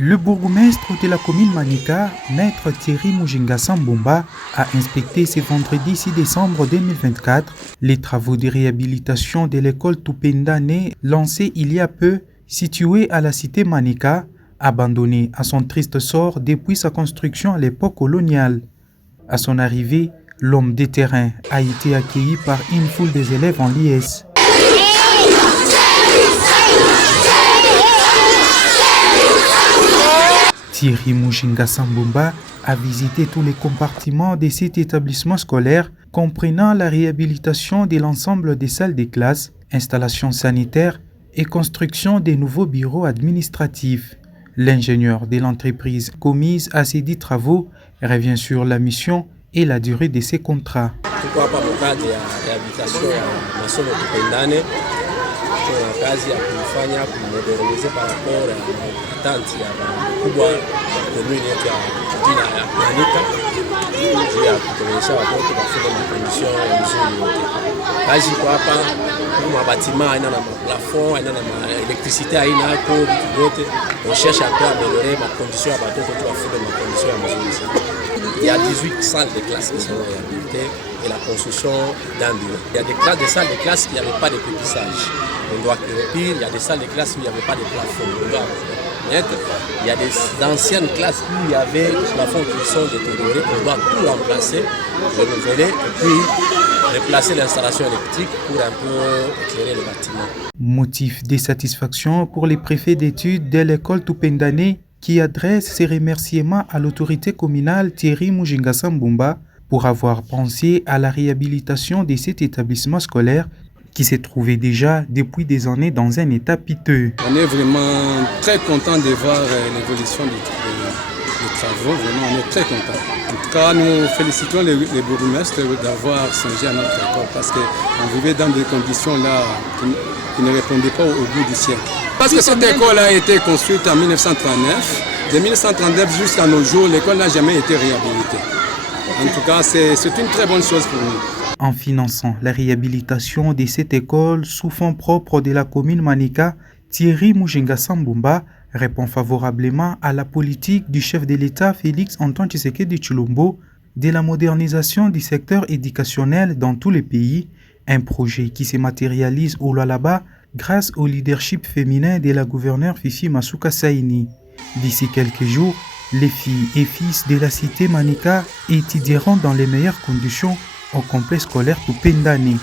Le bourgmestre de la commune Manika, maître Thierry Mujinga Sambumba, a inspecté ce vendredi 6 décembre 2024 les travaux de réhabilitation de l'école Tupendane lancée il y a peu, située à la cité Manika, abandonnée à son triste sort depuis sa construction à l'époque coloniale. À son arrivée, l'homme des terrains a été accueilli par une foule des élèves en liesse. Thierry Mujinga Sambumba a visité tous les compartiments de cet établissement scolaire, comprenant la réhabilitation de l'ensemble des salles de classe, installations sanitaires et construction des nouveaux bureaux administratifs. L'ingénieur de l'entreprise commise à ces 10 travaux revient sur la mission et la durée de ces contrats. Kuna kazi ya kuifanya kumodernize parapora atanti ya kubwa komuni yetu ya jina ya Manika juu ya kutuonyesha watoto wafike makondisyon ya mzuri yote. Kazi kwa hapa kuma batima haina na plafond, haina na electricité, haina hapo vitu vyote. On cherche à améliorer makondisyon ya watoto tu wafike makondisyon ya mzuri sana. Il y a 18 salles de classe qui sont réhabilitées et la construction d'un bureau. Il y a des salles de classe qui n'avaient pas de pétissage. On doit remplir. Il y a des salles de classe où il n'y avait pas de plafond. On doit mettre. Il y a des anciennes classes où il y avait des plafonds qui sont détériorés. On doit tout remplacer, renouveler et puis replacer l'installation électrique pour un peu éclairer le bâtiment. Motif de satisfaction pour les préfets d'études de l'école Tupendane qui adresse ses remerciements à l'autorité communale Thierry Mujinga Sambumba pour avoir pensé à la réhabilitation de cet établissement scolaire qui s'est trouvé déjà depuis des années dans un état piteux. On est vraiment très content de voir l'évolution des travaux, vraiment on est très content. En tout cas, nous félicitons les bourgmestres d'avoir songé à notre école parce qu'on vivait dans des conditions là qui ne répondaient pas au bout du siècle. Parce que cette école a été construite en 1939. De 1939 jusqu'à nos jours, l'école n'a jamais été réhabilitée. En tout cas, c'est une très bonne chose pour nous. En finançant la réhabilitation de cette école sous fonds propres de la commune Manika, Thierry Mujinga Sambumba répond favorablement à la politique du chef de l'État Félix Antoine Tshisekedi Tshilombo de la modernisation du secteur éducationnel dans tous les pays, un projet qui se matérialise au Lualaba grâce au leadership féminin de la gouverneure Fifi Masuka Saini. D'ici quelques jours, les filles et fils de la cité Manika étudieront dans les meilleures conditions au complexe scolaire Tupendane.